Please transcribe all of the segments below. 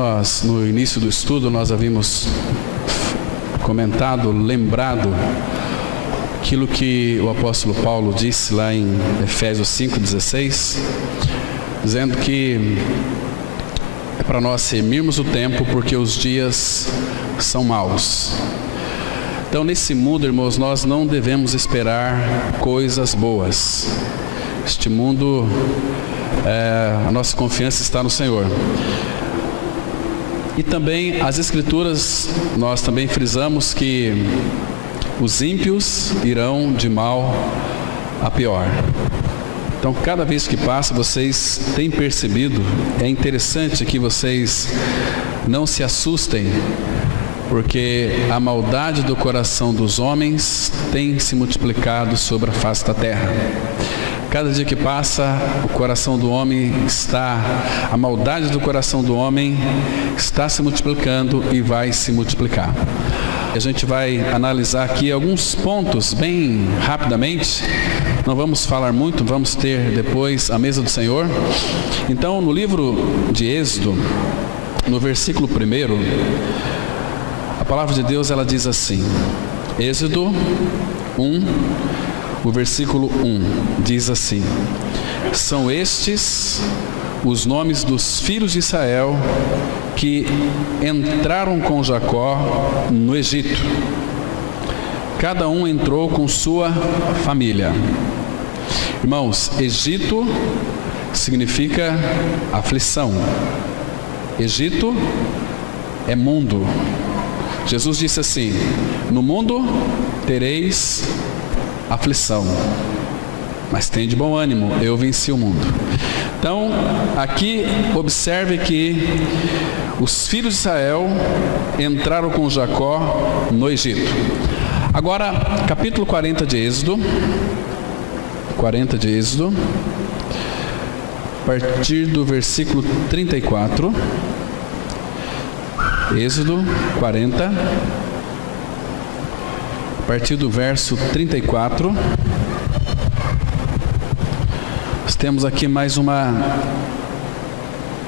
nós, no início do estudo, nós havíamos comentado, lembrado aquilo que o apóstolo Paulo disse lá em Efésios 5,16, dizendo que é para nós remirmos o tempo porque os dias são maus. Então, nesse mundo, irmãos, nós não devemos esperar coisas boas. Este mundo, a nossa confiança está no Senhor. E também as Escrituras, nós também frisamos que os ímpios irão de mal a pior. Então, cada vez que passa, vocês têm percebido, é interessante que vocês não se assustem, porque a maldade do coração dos homens tem se multiplicado sobre a face da terra. Cada dia que passa, o coração do homem a maldade do coração do homem está se multiplicando e vai se multiplicar. A gente vai analisar aqui alguns pontos bem rapidamente. Não vamos falar muito, vamos ter depois a mesa do Senhor. Então, no livro de Êxodo, no versículo 1, a palavra de Deus, ela diz assim, Êxodo 1, o versículo 1, diz assim: são estes os nomes dos filhos de Israel que entraram com Jacó no Egito. Cada um entrou com sua família. Irmãos, Egito significa aflição. Egito é mundo. Jesus disse assim: no mundo tereis aflição, mas tem de bom ânimo, eu venci o mundo. Então, aqui observe que os filhos de Israel entraram com Jacó no Egito. Agora, capítulo 40 de Êxodo, a partir do versículo 34, Êxodo 40, a partir do verso 34, nós temos aqui mais uma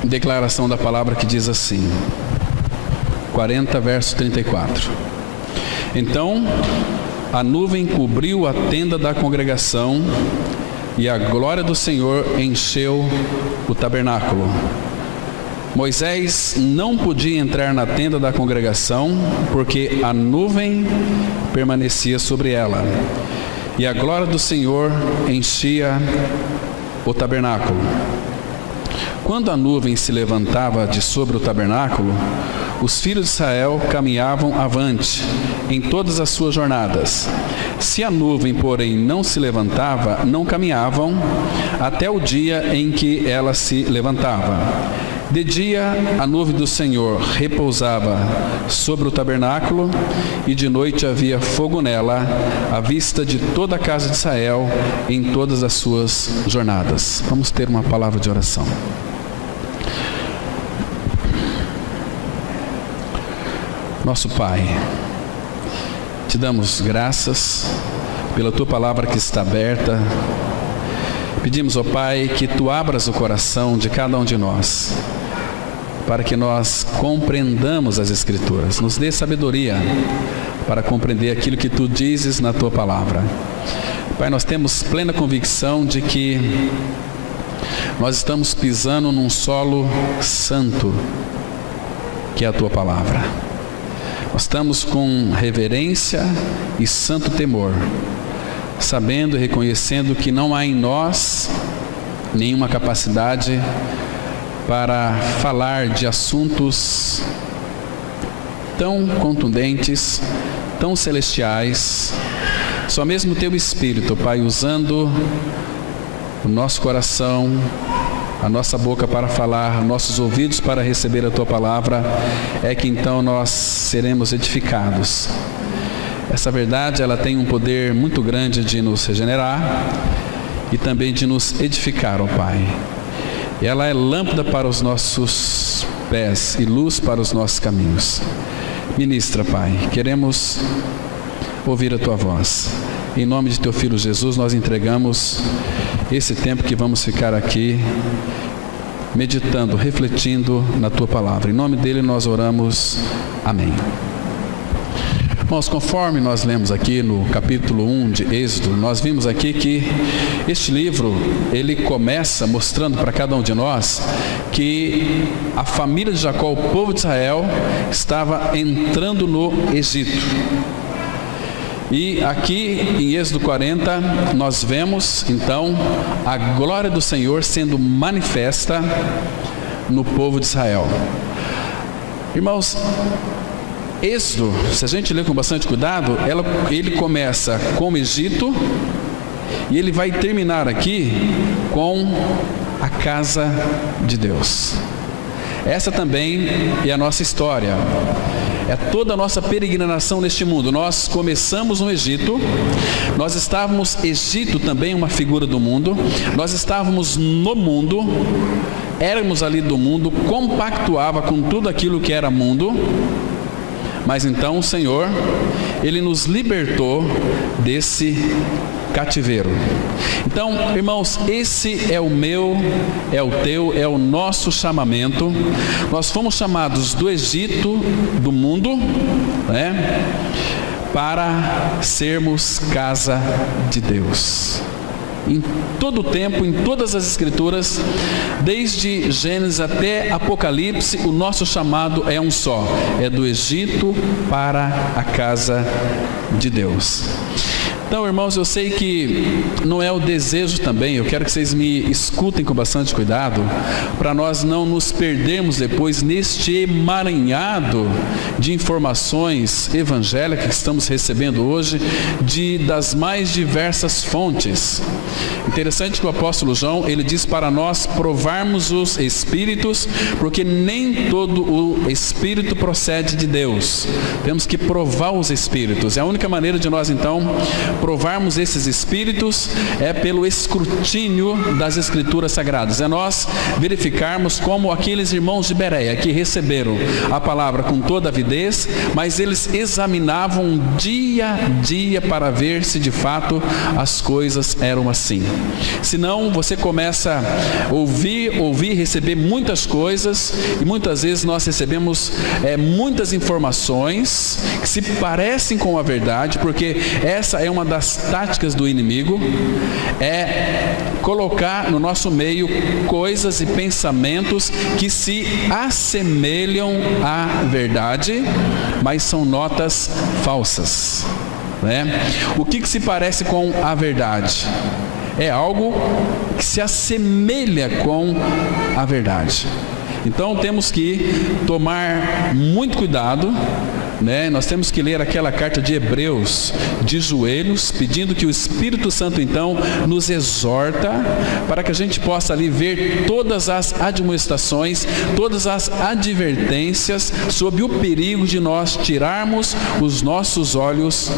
declaração da palavra que diz assim, 40, verso 34. Então, a nuvem cobriu a tenda da congregação e a glória do Senhor encheu o tabernáculo. Moisés não podia entrar na tenda da congregação, porque a nuvem permanecia sobre ela, e a glória do Senhor enchia o tabernáculo. Quando a nuvem se levantava de sobre o tabernáculo, os filhos de Israel caminhavam avante em todas as suas jornadas. Se a nuvem, porém, não se levantava, não caminhavam até o dia em que ela se levantava. De dia, a nuvem do Senhor repousava sobre o tabernáculo, e de noite havia fogo nela, à vista de toda a casa de Israel, em todas as suas jornadas. Vamos ter uma palavra de oração. Nosso Pai, te damos graças pela Tua palavra que está aberta. Pedimos, ó Pai, que Tu abras o coração de cada um de nós, para que nós compreendamos as Escrituras. Nos dê sabedoria para compreender aquilo que Tu dizes na Tua palavra. Pai, nós temos plena convicção de que nós estamos pisando num solo santo, que é a Tua palavra. Nós estamos com reverência e santo temor, sabendo e reconhecendo que não há em nós nenhuma capacidade para falar de assuntos tão contundentes, tão celestiais. Só mesmo Teu Espírito, Pai, usando o nosso coração, a nossa boca para falar, nossos ouvidos para receber a Tua palavra, é que então nós seremos edificados. Essa verdade, ela tem um poder muito grande de nos regenerar e também de nos edificar, ó Pai. Ela é lâmpada para os nossos pés e luz para os nossos caminhos. Ministra, Pai, queremos ouvir a Tua voz. Em nome de Teu Filho Jesus, nós entregamos esse tempo que vamos ficar aqui meditando, refletindo na Tua Palavra. Em nome dele nós oramos. Amém. Irmãos, conforme nós lemos aqui no capítulo 1 de Êxodo, nós vimos aqui que este livro, ele começa mostrando para cada um de nós que a família de Jacó, o povo de Israel, estava entrando no Egito. E aqui em Êxodo 40, nós vemos então a glória do Senhor sendo manifesta no povo de Israel. Irmãos, Êxodo, se a gente ler com bastante cuidado, ele começa com o Egito e ele vai terminar aqui com a casa de Deus. Essa também é a nossa história, é toda a nossa peregrinação neste mundo. Nós começamos no Egito, nós estávamos, Egito também é uma figura do mundo, nós estávamos no mundo, éramos ali do mundo, compactuava com tudo aquilo que era mundo. Mas então o Senhor, Ele nos libertou desse cativeiro. Então, irmãos, esse é o meu, é o teu, é o nosso chamamento. Nós fomos chamados do Egito, do mundo, né, para sermos casa de Deus. Em todo o tempo, em todas as Escrituras, desde Gênesis até Apocalipse, o nosso chamado é um só, é do Egito para a casa de Deus. Então, irmãos, eu sei que não é o desejo também, eu quero que vocês me escutem com bastante cuidado, para nós não nos perdermos depois neste emaranhado de informações evangélicas que estamos recebendo hoje, das mais diversas fontes. Interessante que o apóstolo João, ele diz para nós provarmos os espíritos, porque nem todo o espírito procede de Deus. Temos que provar os espíritos. E a única maneira de nós, então, provarmos esses espíritos é pelo escrutínio das Escrituras Sagradas. É nós verificarmos como aqueles irmãos de Bereia que receberam a palavra com toda avidez, mas eles examinavam dia a dia para ver se de fato as coisas eram assim. Senão você começa a ouvir, receber muitas coisas, e muitas vezes nós recebemos muitas informações que se parecem com a verdade, porque essa é uma das táticas do inimigo, é colocar no nosso meio coisas e pensamentos que se assemelham à verdade, mas são notas falsas, né? O que se parece com a verdade? É algo que se assemelha com a verdade. Então temos que tomar muito cuidado, né? Nós temos que ler aquela carta de Hebreus de joelhos, pedindo que o Espírito Santo então nos exorta para que a gente possa ali ver todas as admoestações, todas as advertências sobre o perigo de nós tirarmos os nossos olhos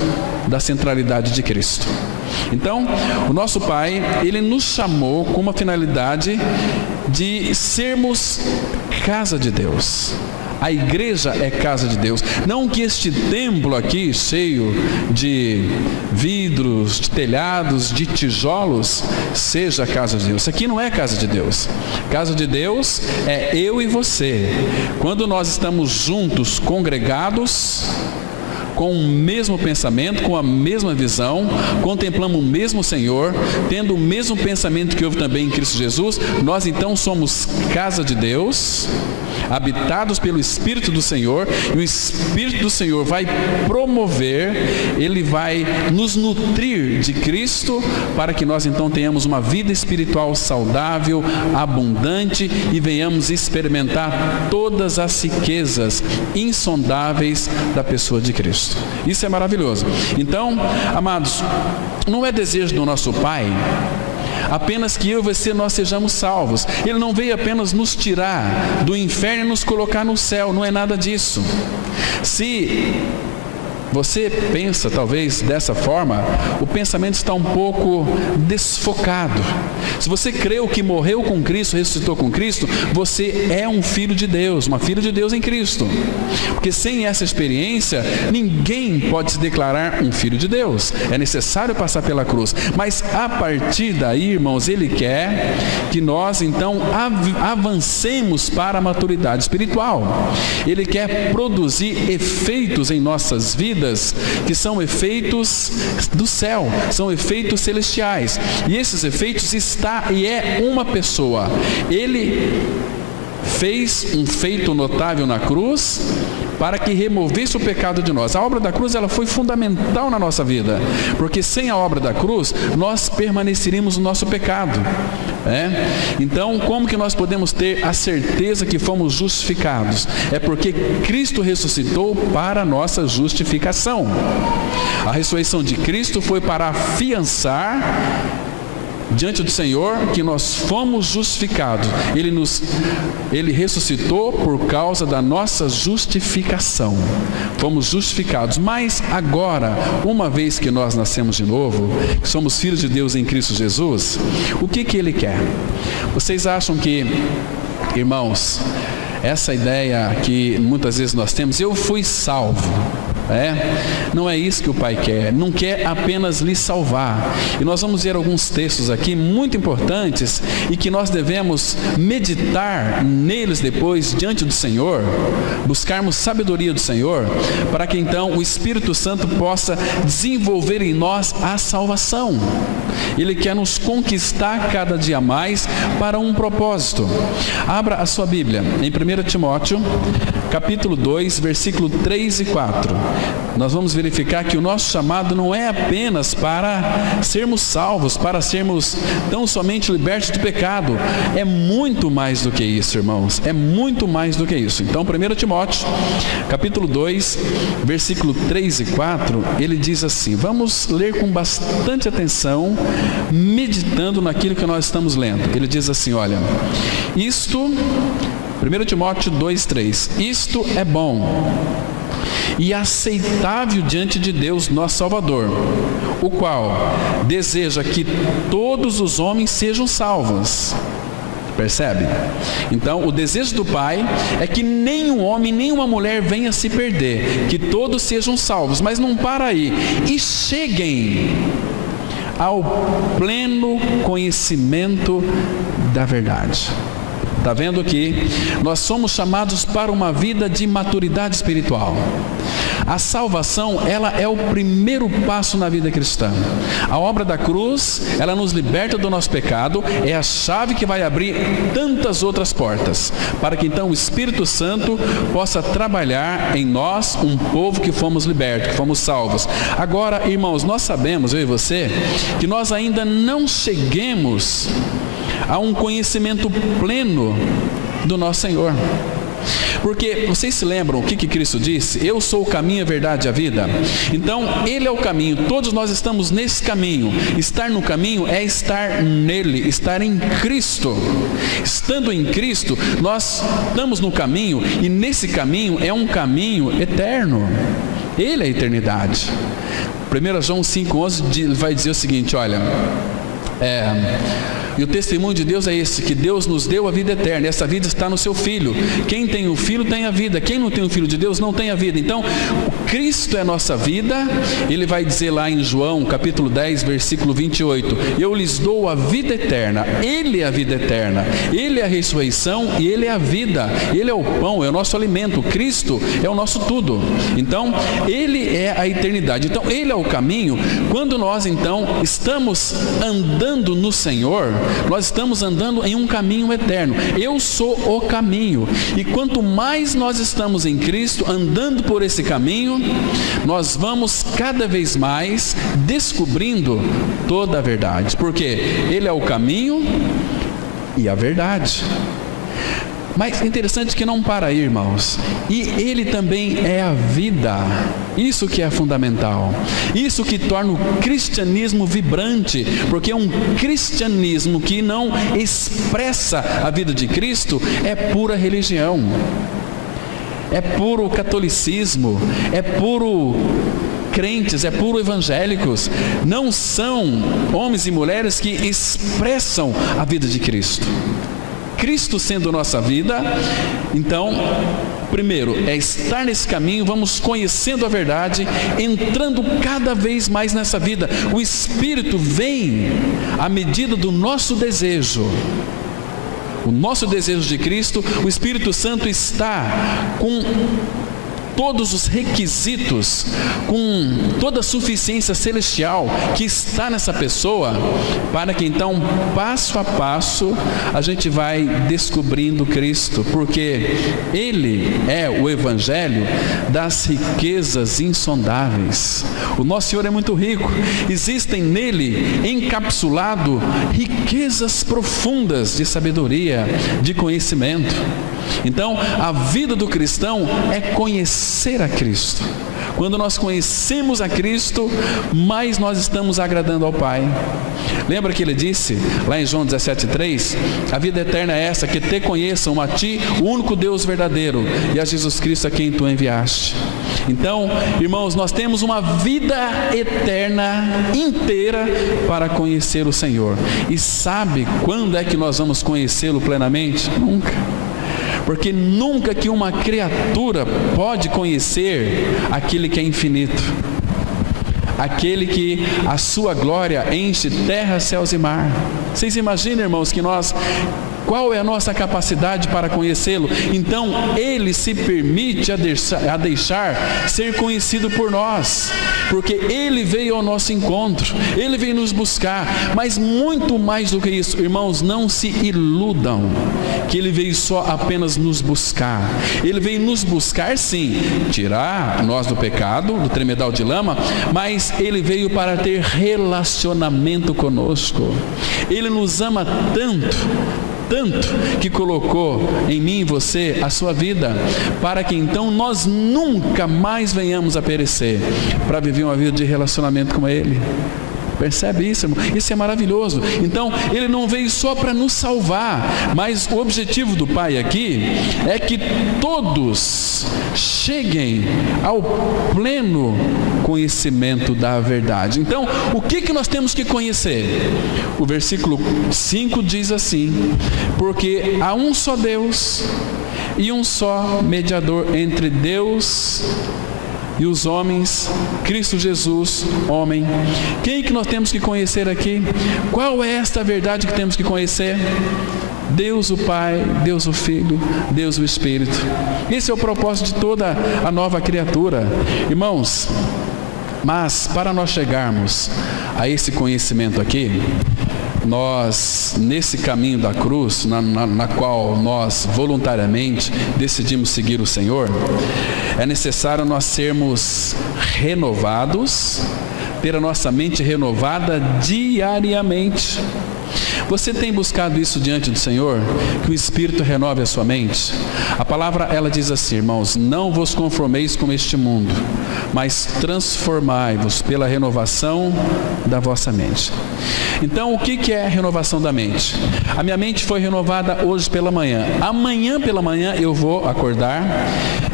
da centralidade de Cristo. Então, o nosso Pai, Ele nos chamou com uma finalidade de sermos casa de Deus. A igreja é casa de Deus. Não que este templo aqui, cheio de vidros, de telhados, de tijolos, seja a casa de Deus. Isso aqui não é casa de Deus. Casa de Deus é eu e você. Quando nós estamos juntos, congregados, com o mesmo pensamento, com a mesma visão, contemplamos o mesmo Senhor, tendo o mesmo pensamento que houve também em Cristo Jesus, nós então somos casa de Deus, habitados pelo Espírito do Senhor, e o Espírito do Senhor vai promover, Ele vai nos nutrir de Cristo, para que nós então tenhamos uma vida espiritual saudável, abundante, e venhamos experimentar todas as riquezas insondáveis da pessoa de Cristo. Isso é maravilhoso. Então, amados, não é desejo do nosso Pai apenas que eu e você nós sejamos salvos. Ele não veio apenas nos tirar do inferno e nos colocar no céu. Não é nada disso. Se você pensa talvez dessa forma, o pensamento está um pouco desfocado. Se você creu que morreu com Cristo, ressuscitou com Cristo, você é um filho de Deus, uma filha de Deus em Cristo. Porque sem essa experiência, ninguém pode se declarar um filho de Deus. É necessário passar pela cruz. Mas a partir daí, irmãos, Ele quer que nós então avancemos para a maturidade espiritual. Ele quer produzir efeitos em nossas vidas que são efeitos do céu, são efeitos celestiais. E esses efeitos é uma pessoa. Ele fez um feito notável na cruz para que removesse o pecado de nós. A obra da cruz, ela foi fundamental na nossa vida, porque sem a obra da cruz nós permaneceríamos no nosso pecado. Então, como que nós podemos ter a certeza que fomos justificados? É porque Cristo ressuscitou para a nossa justificação. A ressurreição de Cristo foi para afiançar diante do Senhor que nós fomos justificados. Ele ressuscitou por causa da nossa justificação. Fomos justificados. Mas agora, uma vez que nós nascemos de novo, que somos filhos de Deus em Cristo Jesus, o que Ele quer? Vocês acham que, irmãos, essa ideia que muitas vezes nós temos, eu fui salvo, não é isso que o Pai quer. Não quer apenas lhe salvar. E nós vamos ver alguns textos aqui muito importantes e que nós devemos meditar neles depois diante do Senhor, buscarmos sabedoria do Senhor, para que então o Espírito Santo possa desenvolver em nós a salvação. Ele quer nos conquistar cada dia mais para um propósito. Abra a sua Bíblia em 1 Timóteo capítulo 2, versículo 3 e 4. Nós vamos verificar que o nosso chamado não é apenas para sermos salvos, para sermos tão somente libertos do pecado. É muito mais do que isso, irmãos. É muito mais do que isso. Então, 1 Timóteo, capítulo 2, versículo 3 e 4, ele diz assim, vamos ler com bastante atenção, meditando naquilo que nós estamos lendo. Ele diz assim, olha, 1 Timóteo 2:3, isto é bom e aceitável diante de Deus nosso Salvador, o qual deseja que todos os homens sejam salvos. Percebe? Então, o desejo do Pai é que nenhum homem, nenhuma mulher venha se perder, que todos sejam salvos, mas não para aí, e cheguem ao pleno conhecimento da verdade. Está vendo que nós somos chamados para uma vida de maturidade espiritual. A salvação, ela é o primeiro passo na vida cristã. A obra da cruz, ela nos liberta do nosso pecado, é a chave que vai abrir tantas outras portas, para que então o Espírito Santo possa trabalhar em nós, um povo que fomos libertos, que fomos salvos. Agora, irmãos, nós sabemos, eu e você, que nós ainda não cheguemos a um conhecimento pleno do nosso Senhor. Porque vocês se lembram o que Cristo disse? Eu sou o caminho, a verdade e a vida. Então, Ele é o caminho, todos nós estamos nesse caminho. Estar no caminho é estar nele, estar em Cristo. Estando em Cristo, nós estamos no caminho, e nesse caminho é um caminho eterno. Ele é a eternidade. 1 João 5,11 vai dizer o seguinte, olha, e o testemunho de Deus é esse, que Deus nos deu a vida eterna, e essa vida está no seu Filho. Quem tem o Filho tem a vida, quem não tem o Filho de Deus não tem a vida. Então, Cristo é a nossa vida. Ele vai dizer lá em João, capítulo 10, versículo 28, eu lhes dou a vida eterna. Ele é a vida eterna, Ele é a ressurreição e Ele é a vida. Ele é o pão, é o nosso alimento. Cristo é o nosso tudo. Então, Ele é a eternidade. Então, Ele é o caminho. Quando nós, então, estamos andando no Senhor, nós estamos andando em um caminho eterno. Eu sou o caminho. E quanto mais nós estamos em Cristo, andando por esse caminho, nós vamos cada vez mais descobrindo toda a verdade. Porque Ele é o caminho e a verdade. Mas interessante que não para aí, irmãos. E Ele também é a vida. Isso que é fundamental. Isso que torna o cristianismo vibrante. Porque um cristianismo que não expressa a vida de Cristo é pura religião. é puro catolicismo, é puro crentes, é puro evangélicos. Não são homens e mulheres que expressam a vida de Cristo. Cristo sendo nossa vida, então, primeiro, é estar nesse caminho, vamos conhecendo a verdade, entrando cada vez mais nessa vida. O Espírito vem à medida do nosso desejo. O nosso desejo de Cristo, o Espírito Santo está com todos os requisitos, com toda a suficiência celestial que está nessa pessoa, para que então, passo a passo, a gente vai descobrindo Cristo, porque Ele é o Evangelho das riquezas insondáveis. O nosso Senhor é muito rico, existem nele encapsulado riquezas profundas de sabedoria, de conhecimento. Então, a vida do cristão é conhecer a Cristo. Quando nós conhecemos a Cristo, mais nós estamos agradando ao Pai. Lembra que ele disse, lá em João 17,3, a vida eterna é essa, que te conheçam a ti, o único Deus verdadeiro, e a Jesus Cristo a quem tu enviaste. Então, irmãos, nós temos uma vida eterna inteira para conhecer o Senhor. E sabe quando é que nós vamos conhecê-lo plenamente? Nunca. Porque nunca que uma criatura pode conhecer aquele que é infinito, aquele que a sua glória enche terra, céus e mar. Vocês imaginam, irmãos, que qual é a nossa capacidade para conhecê-lo? Então, Ele se permite a deixar ser conhecido por nós, porque Ele veio ao nosso encontro, Ele veio nos buscar. Mas muito mais do que isso, irmãos, não se iludam que Ele veio só apenas nos buscar. Ele veio nos buscar, sim, tirar nós do pecado, do tremedal de lama, mas Ele veio para ter relacionamento conosco. Ele nos ama tanto que colocou em mim e você a sua vida, para que então nós nunca mais venhamos a perecer, para viver uma vida de relacionamento com Ele. Percebe isso, irmão? Isso é maravilhoso. Então, Ele não veio só para nos salvar, mas o objetivo do Pai aqui é que todos cheguem ao pleno conhecimento da verdade. Então, o que nós temos que conhecer? O versículo 5 diz assim: porque há um só Deus e um só mediador entre Deus e os homens, Cristo Jesus, homem. Quem que nós temos que conhecer aqui? Qual é esta verdade que temos que conhecer? Deus o Pai, Deus o Filho, Deus o Espírito. Esse é o propósito de toda a nova criatura. Irmãos, mas para nós chegarmos a esse conhecimento aqui, nós, nesse caminho da cruz, na qual nós voluntariamente decidimos seguir o Senhor, é necessário nós sermos renovados, ter a nossa mente renovada diariamente. Você tem buscado isso diante do Senhor? Que o Espírito renove a sua mente? A palavra, ela diz assim, irmãos: não vos conformeis com este mundo, mas transformai-vos pela renovação da vossa mente. Então, o que é a renovação da mente? A minha mente foi renovada hoje pela manhã. Amanhã pela manhã eu vou acordar,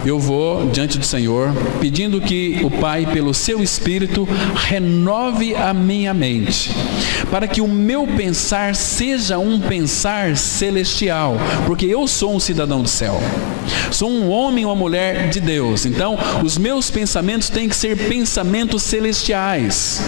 eu vou diante do Senhor, pedindo que o Pai, pelo seu Espírito, renove a minha mente, para que o meu pensar seja um pensar celestial, porque eu sou um cidadão do céu, sou um homem ou uma mulher de Deus. Então, os meus pensamentos têm que ser pensamentos celestiais.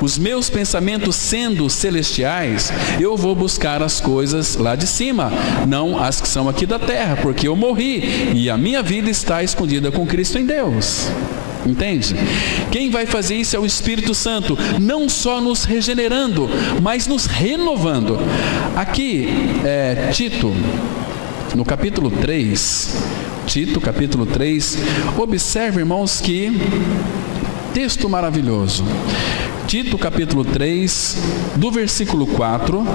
Os meus pensamentos sendo celestiais, eu vou buscar as coisas lá de cima, não as que são aqui da terra, porque eu morri e a minha vida está escondida com Cristo em Deus. Entende? Quem vai fazer isso é o Espírito Santo, não só nos regenerando, mas nos renovando. Aqui, Tito, no capítulo 3, Tito, capítulo 3, observe, irmãos, que texto maravilhoso. Tito capítulo 3, do versículo 4,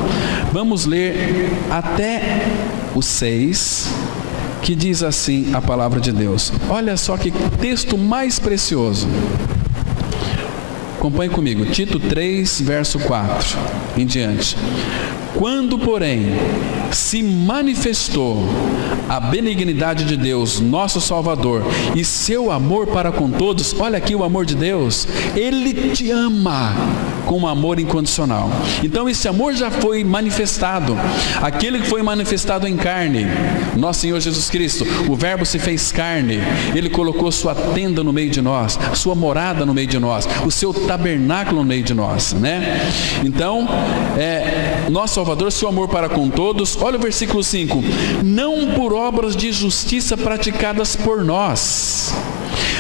vamos ler até o 6, que diz assim a palavra de Deus. Olha só que texto mais precioso. Acompanhe comigo, Tito 3, verso 4 em diante. Quando, porém, se manifestou a benignidade de Deus, nosso Salvador, e seu amor para com todos. Olha aqui o amor de Deus. Ele te ama com um amor incondicional. Então esse amor já foi manifestado. Aquele que foi manifestado em carne, nosso Senhor Jesus Cristo, o Verbo se fez carne. Ele colocou sua tenda no meio de nós, sua morada no meio de nós, o seu tabernáculo no meio de nós, né? Então, nosso Salvador, seu amor para com todos. Olha o versículo 5: não por obras de justiça praticadas por nós,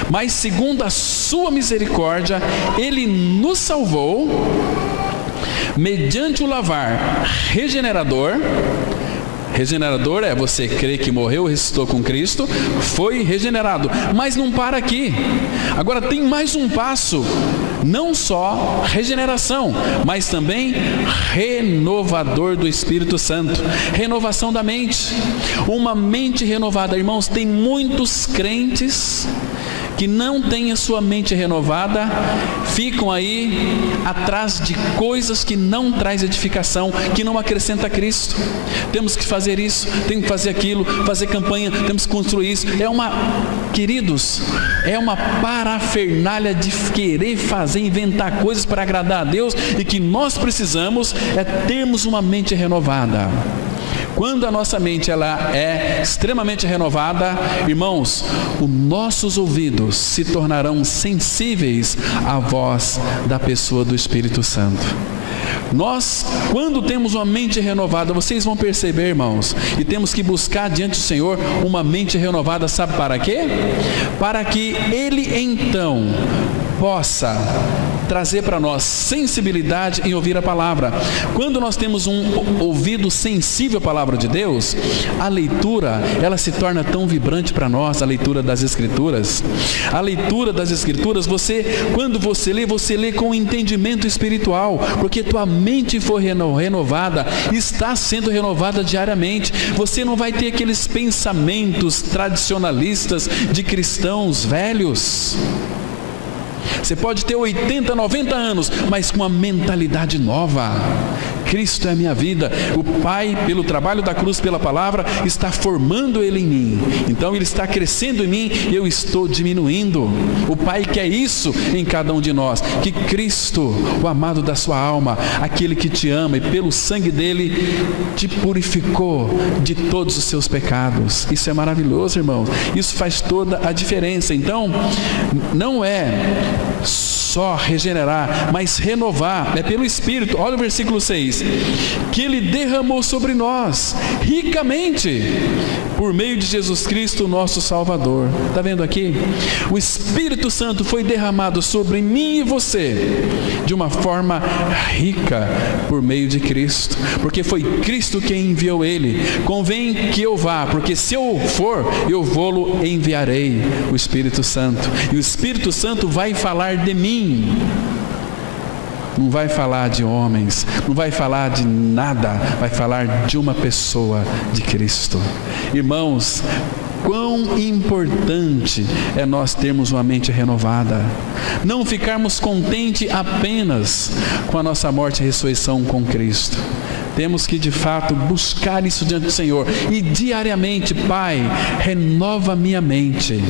mas segundo a sua misericórdia, Ele nos salvou mediante o lavar regenerador. Regenerador é você crer que morreu, ressuscitou com Cristo, foi regenerado. Mas não para aqui. Agora tem mais um passo. Não só regeneração, mas também renovador do Espírito Santo. Renovação da mente. Uma mente renovada. Irmãos, tem muitos crentes que não têm a sua mente renovada, ficam aí atrás de coisas que não traz edificação, que não acrescenta a Cristo. Temos que fazer isso, temos que fazer aquilo, fazer campanha, temos que construir isso. Queridos, é uma parafernália de querer fazer, inventar coisas para agradar a Deus, e que nós precisamos é termos uma mente renovada. Quando a nossa mente ela é extremamente renovada, irmãos, os nossos ouvidos se tornarão sensíveis à voz da pessoa do Espírito Santo. Nós, quando temos uma mente renovada, vocês vão perceber, irmãos, e temos que buscar diante do Senhor uma mente renovada, sabe para quê? Para que Ele então possa trazer para nós sensibilidade em ouvir a palavra. Quando nós temos um ouvido sensível à palavra de Deus, a leitura, ela se torna tão vibrante para nós, a leitura das Escrituras. A leitura das Escrituras, quando você lê com entendimento espiritual, porque tua mente foi renovada, está sendo renovada diariamente. Você não vai ter aqueles pensamentos tradicionalistas de cristãos velhos. Você pode ter 80, 90 anos, mas com uma mentalidade nova. Cristo é a minha vida. O Pai, pelo trabalho da cruz, pela palavra, está formando Ele em mim. Então Ele está crescendo em mim e eu estou diminuindo. O Pai quer isso em cada um de nós. Que Cristo, o amado da sua alma, aquele que te ama e pelo sangue dele te purificou de todos os seus pecados. Isso é maravilhoso, irmãos. Isso faz toda a diferença. Então, não é só regenerar, mas renovar, é pelo Espírito. Olha o versículo 6, que Ele derramou sobre nós ricamente, por meio de Jesus Cristo, nosso Salvador. Está vendo aqui? O Espírito Santo foi derramado sobre mim e você, de uma forma rica, por meio de Cristo, porque foi Cristo quem enviou Ele. Convém que eu vá, porque se eu for, eu vou-lo enviarei, o Espírito Santo, e o Espírito Santo vai falar de mim. Não vai falar de homens, não vai falar de nada, vai falar de uma pessoa, de Cristo. Irmãos, quão importante é nós termos uma mente renovada, não ficarmos contentes apenas com a nossa morte e ressurreição com Cristo. Temos que de fato buscar isso diante do Senhor e diariamente: Pai, renova minha mente,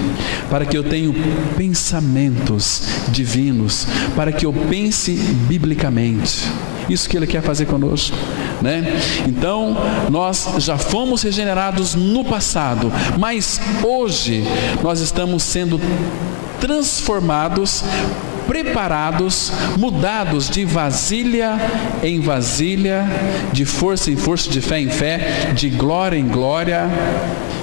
para que eu tenha pensamentos divinos, para que eu pense biblicamente. Isso que Ele quer fazer conosco, né? Então, nós já fomos regenerados no passado, mas hoje nós estamos sendo transformados, preparados, mudados de vasilha em vasilha, de força em força, de fé em fé, de glória em glória,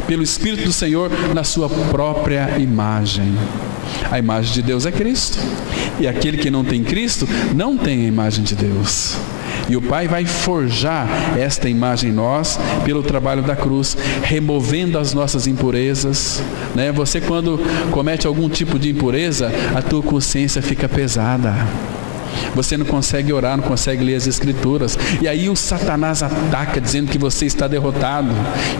pelo Espírito do Senhor, na sua própria imagem. A imagem de Deus é Cristo, e aquele que não tem Cristo não tem a imagem de Deus. E o Pai vai forjar esta imagem em nós pelo trabalho da cruz, removendo as nossas impurezas, né? Você, quando comete algum tipo de impureza, a tua consciência fica pesada. Você não consegue orar, não consegue ler as Escrituras. E aí o Satanás ataca, dizendo que você está derrotado.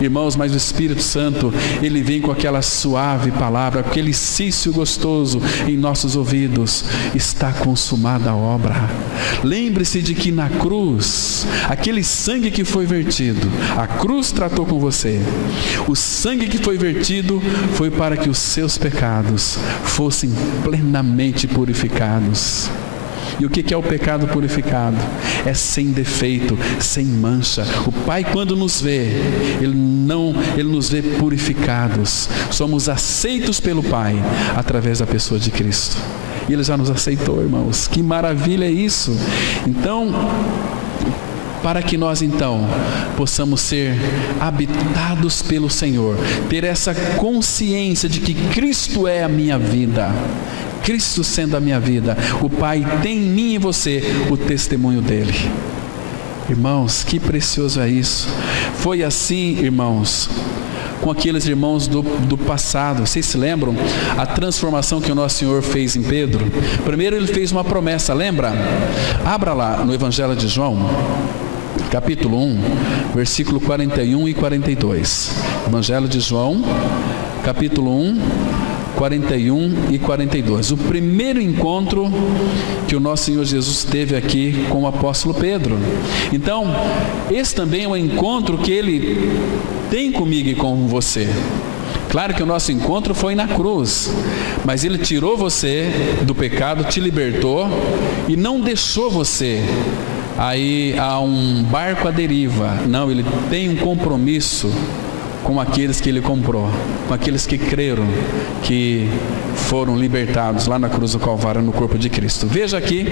Irmãos, mas o Espírito Santo, ele vem com aquela suave palavra, aquele cício gostoso em nossos ouvidos. Está consumada a obra. Lembre-se de que na cruz, aquele sangue que foi vertido, a cruz tratou com você. O sangue que foi vertido foi para que os seus pecados fossem plenamente purificados. E o que é o pecado purificado? É sem defeito, sem mancha. O Pai, quando nos vê, Ele nos vê purificados. Somos aceitos pelo Pai através da pessoa de Cristo. E Ele já nos aceitou, irmãos. Que maravilha é isso! Então, para que nós então possamos ser habitados pelo Senhor, ter essa consciência de que Cristo é a minha vida, Cristo sendo a minha vida, o Pai tem em mim e você o testemunho dele. Irmãos, que precioso é isso. Foi assim, irmãos, com aqueles irmãos do passado. Vocês se lembram a transformação que o nosso Senhor fez em Pedro? Primeiro ele fez uma promessa, lembra? Abra lá no Evangelho de João, capítulo 1, versículo 41 e 42. Evangelho de João, capítulo 1, 41 e 42. O primeiro encontro que o nosso Senhor Jesus teve aqui com o apóstolo Pedro. Então, esse também é um encontro que Ele tem comigo e com você. Claro que o nosso encontro foi na cruz, mas Ele tirou você do pecado, te libertou e não deixou você aí a um barco à deriva. Não, Ele tem um compromisso com aqueles que Ele comprou, com aqueles que creram, que foram libertados lá na cruz do Calvário, no corpo de Cristo. Veja aqui,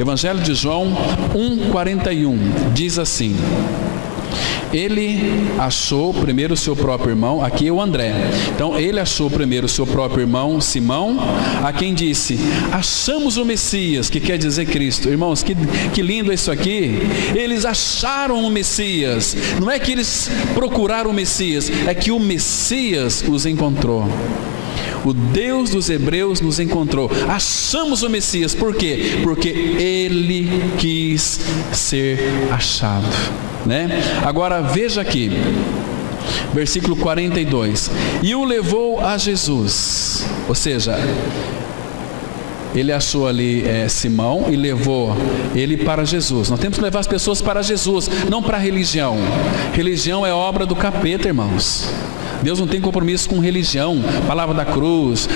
Evangelho de João 1,41, diz assim: ele achou primeiro o seu próprio irmão, aqui é o André. Então ele achou primeiro o seu próprio irmão Simão, a quem disse: achamos o Messias, que quer dizer Cristo. Irmãos, que lindo isso aqui. Eles acharam o Messias. Não é que eles procuraram o Messias, é que o Messias os encontrou. O Deus dos Hebreus nos encontrou. Achamos o Messias. Por quê? Porque Ele quis ser achado, né? Agora veja aqui, versículo 42. E o levou a Jesus. Ou seja, ele achou ali Simão e levou ele para Jesus. Nós temos que levar as pessoas para Jesus, não para a religião. Religião é obra do capeta, irmãos. Deus não tem compromisso com religião, palavra da cruz,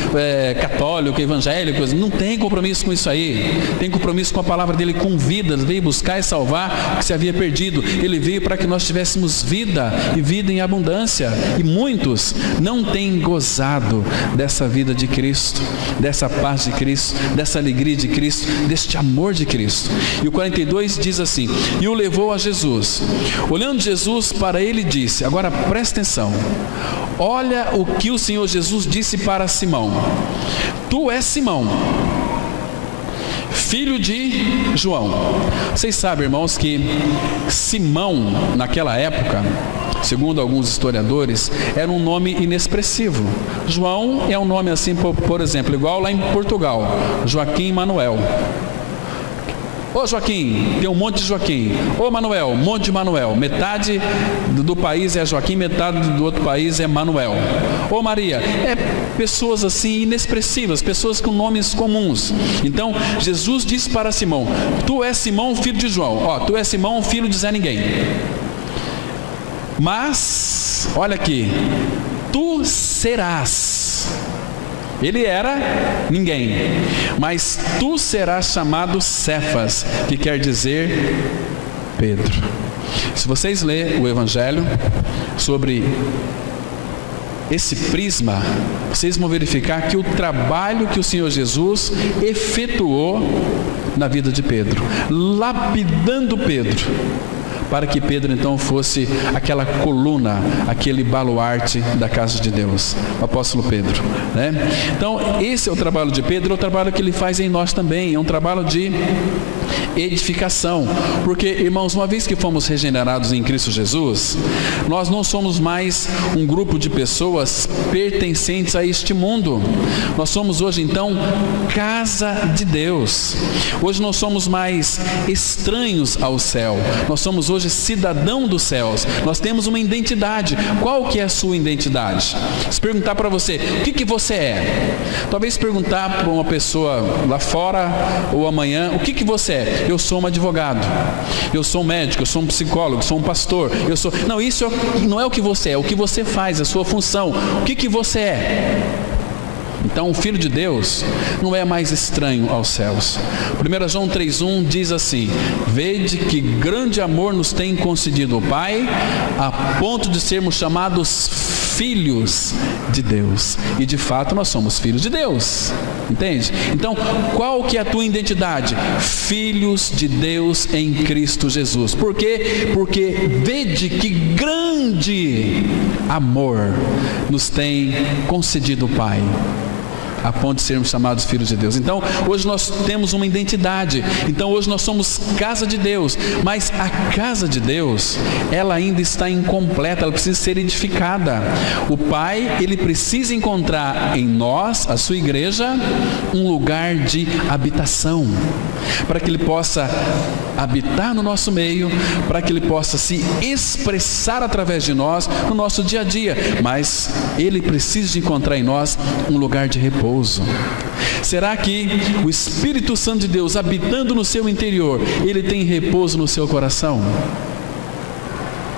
católico, evangélico, não tem compromisso com isso aí. Tem compromisso com a palavra dele, com vidas. Veio buscar e salvar o que se havia perdido. Ele veio para que nós tivéssemos vida e vida em abundância. E muitos não têm gozado dessa vida de Cristo, dessa paz de Cristo, dessa alegria de Cristo, deste amor de Cristo. E o 42 diz assim: e o levou a Jesus. Olhando Jesus para ele, disse, agora presta atenção, olha o que o Senhor Jesus disse para Simão: tu és Simão, filho de João. Vocês sabem, irmãos, que Simão, naquela época, segundo alguns historiadores, era um nome inexpressivo. João é um nome assim, por exemplo, igual lá em Portugal, Joaquim Manuel. Ô Joaquim, tem um monte de Joaquim. Ô Manuel, um monte de Manuel. Metade do país é Joaquim, metade do outro país é Manuel. Ô Maria, pessoas assim inexpressivas, pessoas com nomes comuns. Então Jesus disse para Simão: tu és Simão, filho de João. Tu és Simão, filho de Zé Ninguém. Mas, olha aqui, tu serás. Ele era ninguém, mas tu serás chamado Cefas, que quer dizer Pedro. Se vocês lerem o Evangelho sobre esse prisma, vocês vão verificar que o trabalho que o Senhor Jesus efetuou na vida de Pedro, lapidando Pedro, para que Pedro então fosse aquela coluna, aquele baluarte da casa de Deus, o apóstolo Pedro, né? Então esse é o trabalho de Pedro, é o trabalho que ele faz em nós também, é um trabalho de edificação, porque, irmãos, uma vez que fomos regenerados em Cristo Jesus, nós não somos mais um grupo de pessoas pertencentes a este mundo. Nós somos hoje então casa de Deus. Hoje não somos mais estranhos ao céu, nós somos hoje cidadão dos céus. Nós temos uma identidade. Qual que é a sua identidade? Se perguntar para você, o que você é? Talvez perguntar para uma pessoa lá fora ou amanhã, o que você é? Eu sou um advogado, eu sou um médico, eu sou um psicólogo, eu sou um pastor, eu sou... Não, isso não é o que você é, o que você faz, a sua função. O que você é? Então o Filho de Deus não é mais estranho aos céus. 1 João 3,1 diz assim: vede que grande amor nos tem concedido o Pai, a ponto de sermos chamados filhos de Deus. E de fato nós somos filhos de Deus, entende? Então qual que é a tua identidade? Filhos de Deus em Cristo Jesus. Por quê? Porque vede que grande amor nos tem concedido o Pai, a ponto de sermos chamados filhos de Deus. Então, hoje nós temos uma identidade. Então, hoje nós somos casa de Deus. Mas a casa de Deus, ela ainda está incompleta, ela precisa ser edificada. O Pai, Ele precisa encontrar em nós, a sua igreja, um lugar de habitação, para que Ele possa habitar no nosso meio, para que Ele possa se expressar através de nós, no nosso dia a dia. Mas Ele precisa de encontrar em nós um lugar de repouso. Será que o Espírito Santo de Deus, habitando no seu interior, ele tem repouso no seu coração?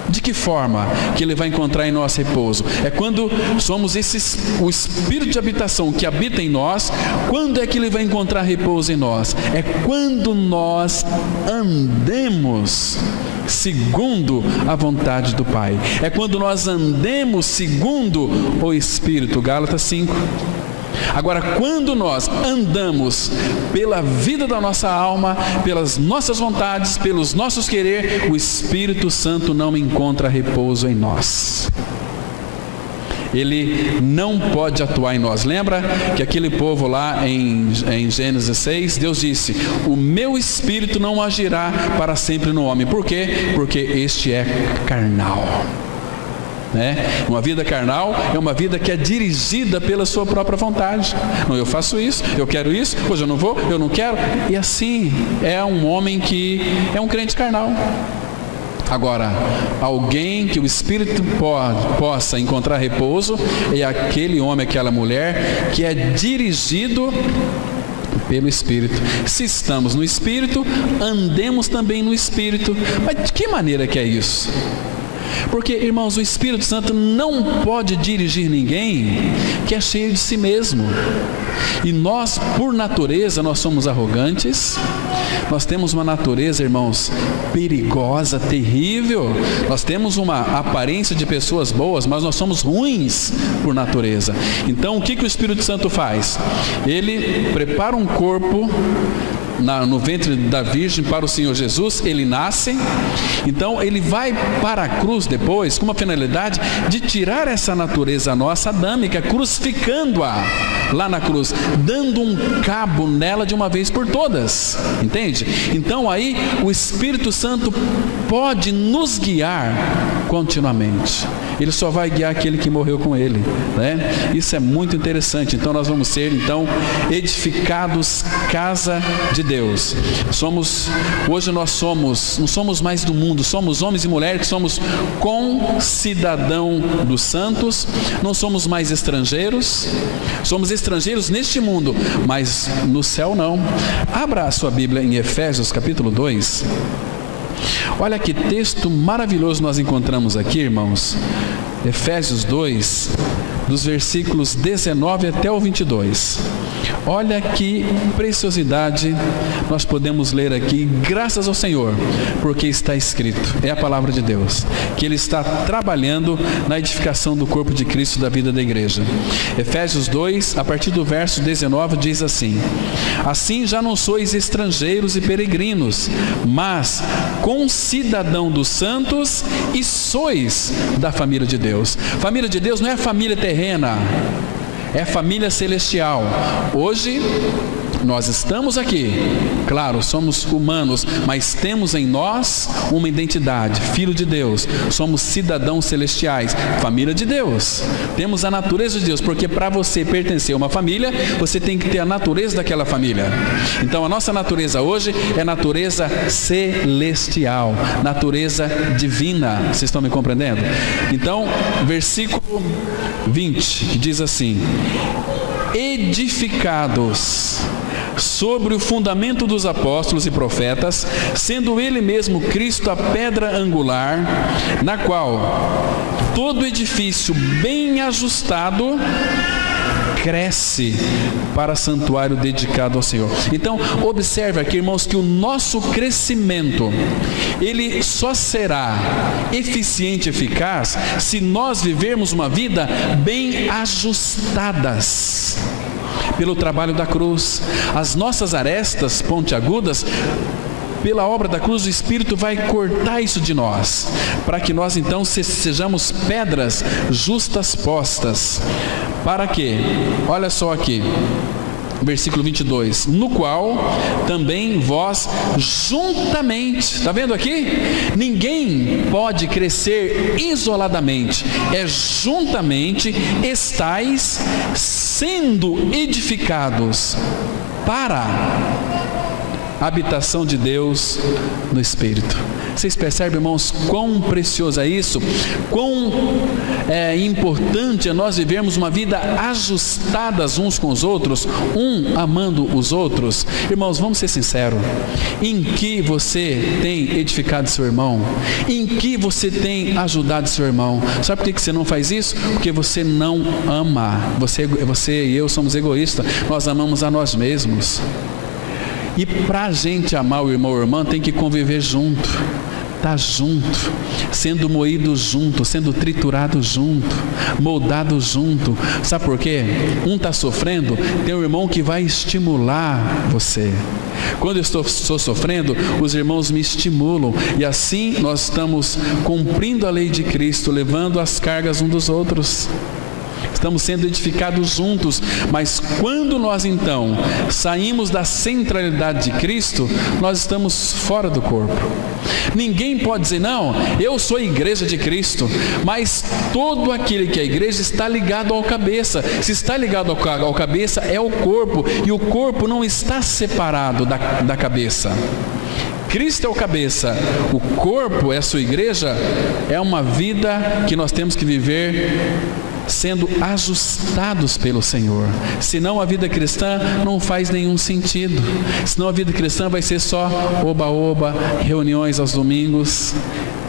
De que forma que ele vai encontrar em nós repouso? É quando somos o Espírito de habitação que habita em nós. Quando é que ele vai encontrar repouso em nós? É quando nós andemos segundo a vontade do Pai. É quando nós andemos segundo o Espírito. Gálatas 5. Agora, quando nós andamos pela vida da nossa alma, pelas nossas vontades, pelos nossos querer, o Espírito Santo não encontra repouso em nós. Ele não pode atuar em nós. Lembra que aquele povo lá em Gênesis 6, Deus disse: o meu Espírito não agirá para sempre no homem. Por quê? Porque este é carnal. Uma vida carnal é uma vida que é dirigida pela sua própria vontade. Não, eu faço isso, eu quero isso, hoje eu não vou, eu não quero. E assim é um homem que é um crente carnal. Agora, alguém que o Espírito possa encontrar repouso é aquele homem, aquela mulher que é dirigido pelo Espírito. Se estamos no Espírito, andemos também no Espírito. Mas de que maneira que é isso? Porque, irmãos, o Espírito Santo não pode dirigir ninguém que é cheio de si mesmo. E nós, por natureza, nós somos arrogantes. Nós temos uma natureza, irmãos, perigosa, terrível. Nós temos uma aparência de pessoas boas, mas nós somos ruins por natureza. Então, o que o Espírito Santo faz? Ele prepara um corpo no ventre da Virgem para o Senhor Jesus. Ele nasce, então ele vai para a cruz depois, com uma finalidade de tirar essa natureza nossa adâmica, crucificando-a lá na cruz, dando um cabo nela de uma vez por todas, entende? Então aí o Espírito Santo pode nos guiar continuamente. Ele só vai guiar aquele que morreu com ele, né? Isso é muito interessante. Então nós vamos ser edificados casa de Deus. Hoje nós não somos mais do mundo, somos homens e mulheres que somos concidadão dos santos, não somos mais estrangeiros, somos estrangeiros neste mundo, mas no céu não. Abra a sua Bíblia em Efésios capítulo 2. Olha que texto maravilhoso nós encontramos aqui, irmãos. Efésios 2, dos versículos 19 até o 22. Olha que preciosidade nós podemos ler aqui, graças ao Senhor, porque está escrito, é a palavra de Deus, que Ele está trabalhando na edificação do corpo de Cristo, da vida da igreja. Efésios 2, a partir do verso 19, diz assim: assim já não sois estrangeiros e peregrinos, mas concidadão dos santos e sois da família de Deus. Família de Deus não é família terrena, é família celestial. Hoje nós estamos aqui, claro, somos humanos, mas temos em nós uma identidade, filho de Deus, somos cidadãos celestiais, família de Deus, temos a natureza de Deus, porque para você pertencer a uma família, você tem que ter a natureza daquela família. Então a nossa natureza hoje é natureza celestial, natureza divina. Vocês estão me compreendendo? Então, versículo 20, que diz assim: edificados sobre o fundamento dos apóstolos e profetas, sendo ele mesmo Cristo a pedra angular, na qual todo edifício bem ajustado cresce para santuário dedicado ao Senhor. Então, observe aqui, irmãos, que o nosso crescimento, ele só será eficiente e eficaz se nós vivermos uma vida bem ajustadas pelo trabalho da cruz. As nossas arestas pontiagudas, pela obra da cruz, o Espírito vai cortar isso de nós, para que nós então sejamos pedras justas postas. Para quê? Olha só aqui, versículo 22, no qual também vós juntamente, está vendo aqui? Ninguém pode crescer isoladamente, é juntamente estáis sendo edificados para a habitação de Deus no Espírito. Vocês percebem, irmãos, quão precioso é isso? Quão importante é nós vivermos uma vida ajustadas uns com os outros, amando os outros. Irmãos, vamos ser sinceros. Em que você tem edificado seu irmão? Em que você tem ajudado seu irmão? Sabe por que você não faz isso? Porque você não ama. Você e eu somos egoístas. Nós amamos a nós mesmos. E para a gente amar o irmão ou irmã, tem que conviver junto, estar junto, sendo moído junto, sendo triturado junto, moldado junto. Sabe por quê? Um está sofrendo, tem um irmão que vai estimular você. Quando eu estou sofrendo, os irmãos me estimulam, e assim nós estamos cumprindo a lei de Cristo, levando as cargas uns dos outros. Estamos sendo edificados juntos. Mas quando nós então saímos da centralidade de Cristo, nós estamos fora do corpo. Ninguém pode dizer, não, eu sou a igreja de Cristo, mas todo aquele que é a igreja está ligado ao cabeça. Se está ligado ao cabeça, é o corpo, e o corpo não está separado da cabeça. Cristo é o cabeça, o corpo é a sua igreja. É uma vida que nós temos que viver sendo ajustados pelo Senhor. Senão a vida cristã não faz nenhum sentido. Senão a vida cristã vai ser só oba-oba, reuniões aos domingos.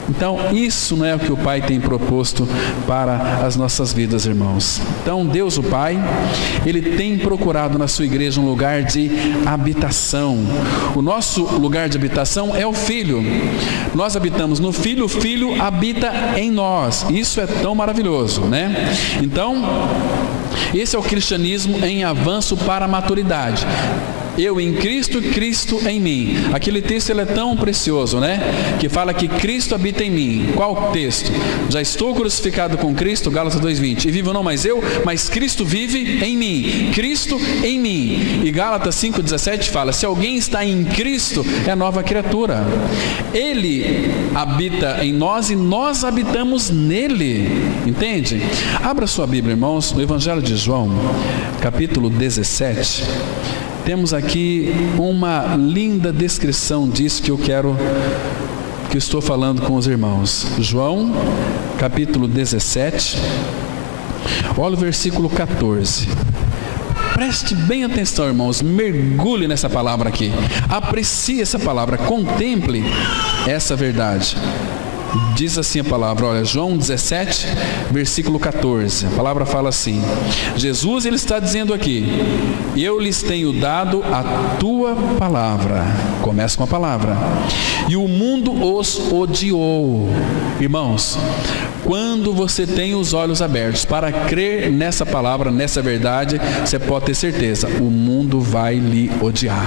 Então isso não é o que o Pai tem proposto para as nossas vidas, irmãos. Então Deus o Pai, Ele tem procurado na sua igreja um lugar de habitação. O nosso lugar de habitação é o Filho. Nós habitamos no Filho, o Filho habita em nós. Isso é tão maravilhoso, né? Então, esse é o cristianismo em avanço para a maturidade. Eu em Cristo, Cristo em mim. Aquele texto ele é tão precioso, né? Que fala que Cristo habita em mim. Qual texto? Já estou crucificado com Cristo, Gálatas 2:20. E vivo não mais eu, mas Cristo vive em mim. Cristo em mim. E Gálatas 5:17 fala, se alguém está em Cristo, é nova criatura. Ele habita em nós e nós habitamos nele. Entende? Abra sua Bíblia, irmãos, no Evangelho de João, capítulo 17. Temos aqui uma linda descrição disso que eu estou falando com os irmãos. João, capítulo 17, olha o versículo 14. Preste bem atenção, irmãos, mergulhe nessa palavra aqui. Aprecie essa palavra, contemple essa verdade. Diz assim a palavra, olha, João 17, versículo 14. A palavra fala assim: Jesus, ele está dizendo aqui: eu lhes tenho dado a tua palavra. Começa com a palavra. E o mundo os odiou. Irmãos, quando você tem os olhos abertos para crer nessa palavra, nessa verdade, você pode ter certeza, o mundo vai lhe odiar.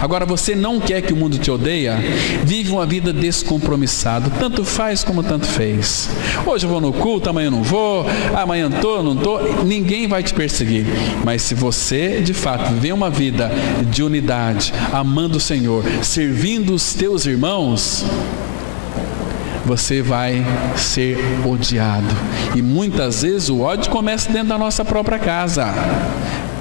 Agora, você não quer que o mundo te odeie? Vive uma vida descompromissada, tanto faz como tanto fez. Hoje eu vou no culto, amanhã eu não vou, amanhã estou, não estou, ninguém vai te perseguir. Mas se você, de fato, viver uma vida de unidade, amando o Senhor, servindo os teus irmãos, você vai ser odiado. E muitas vezes o ódio começa dentro da nossa própria casa.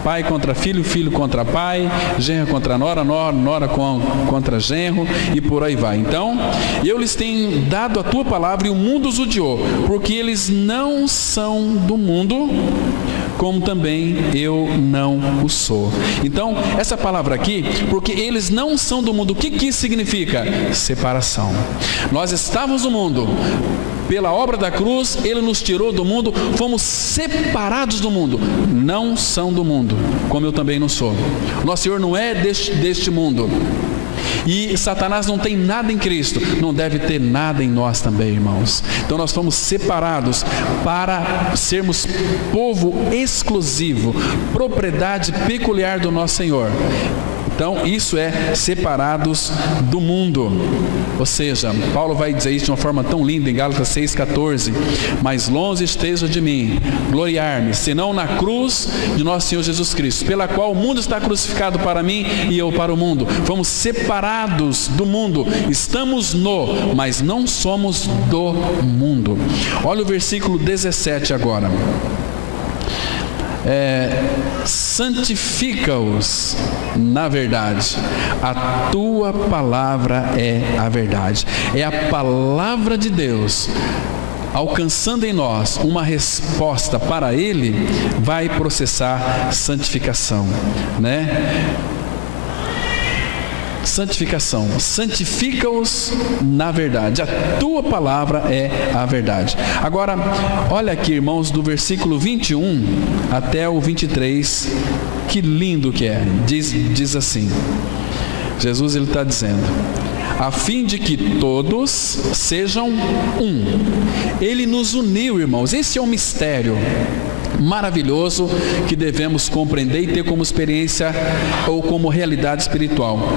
Pai contra filho, filho contra pai, genro contra nora, nora contra genro, e por aí vai. Então, eu lhes tenho dado a tua palavra e o mundo os odiou, porque eles não são do mundo, como também eu não o sou. Então, essa palavra aqui, porque eles não são do mundo, o que isso significa? Separação. Nós estávamos no mundo, pela obra da cruz, ele nos tirou do mundo, fomos separados do mundo, não são do mundo, como eu também não sou. Nosso Senhor não é deste mundo. E Satanás não tem nada em Cristo, não deve ter nada em nós também, irmãos. Então nós fomos separados para sermos povo exclusivo, propriedade peculiar do nosso Senhor. Então isso é separados do mundo. Ou seja, Paulo vai dizer isso de uma forma tão linda em Gálatas 6,14: mas longe esteja de mim gloriar-me, senão na cruz de nosso Senhor Jesus Cristo, pela qual o mundo está crucificado para mim e eu para o mundo. Fomos separados do mundo, estamos mas não somos do mundo. Olha o versículo 17 agora. Santifica-os na verdade, a tua palavra é a verdade. É a palavra de Deus alcançando em nós uma resposta para Ele, vai processar santificação, né? Santificação, santifica-os na verdade, a tua palavra é a verdade. Agora, olha aqui, irmãos, do versículo 21 até o 23, que lindo que é. Diz assim, Jesus, ele está dizendo: a fim de que todos sejam um. Ele nos uniu, irmãos. Esse é um mistério maravilhoso que devemos compreender e ter como experiência ou como realidade espiritual.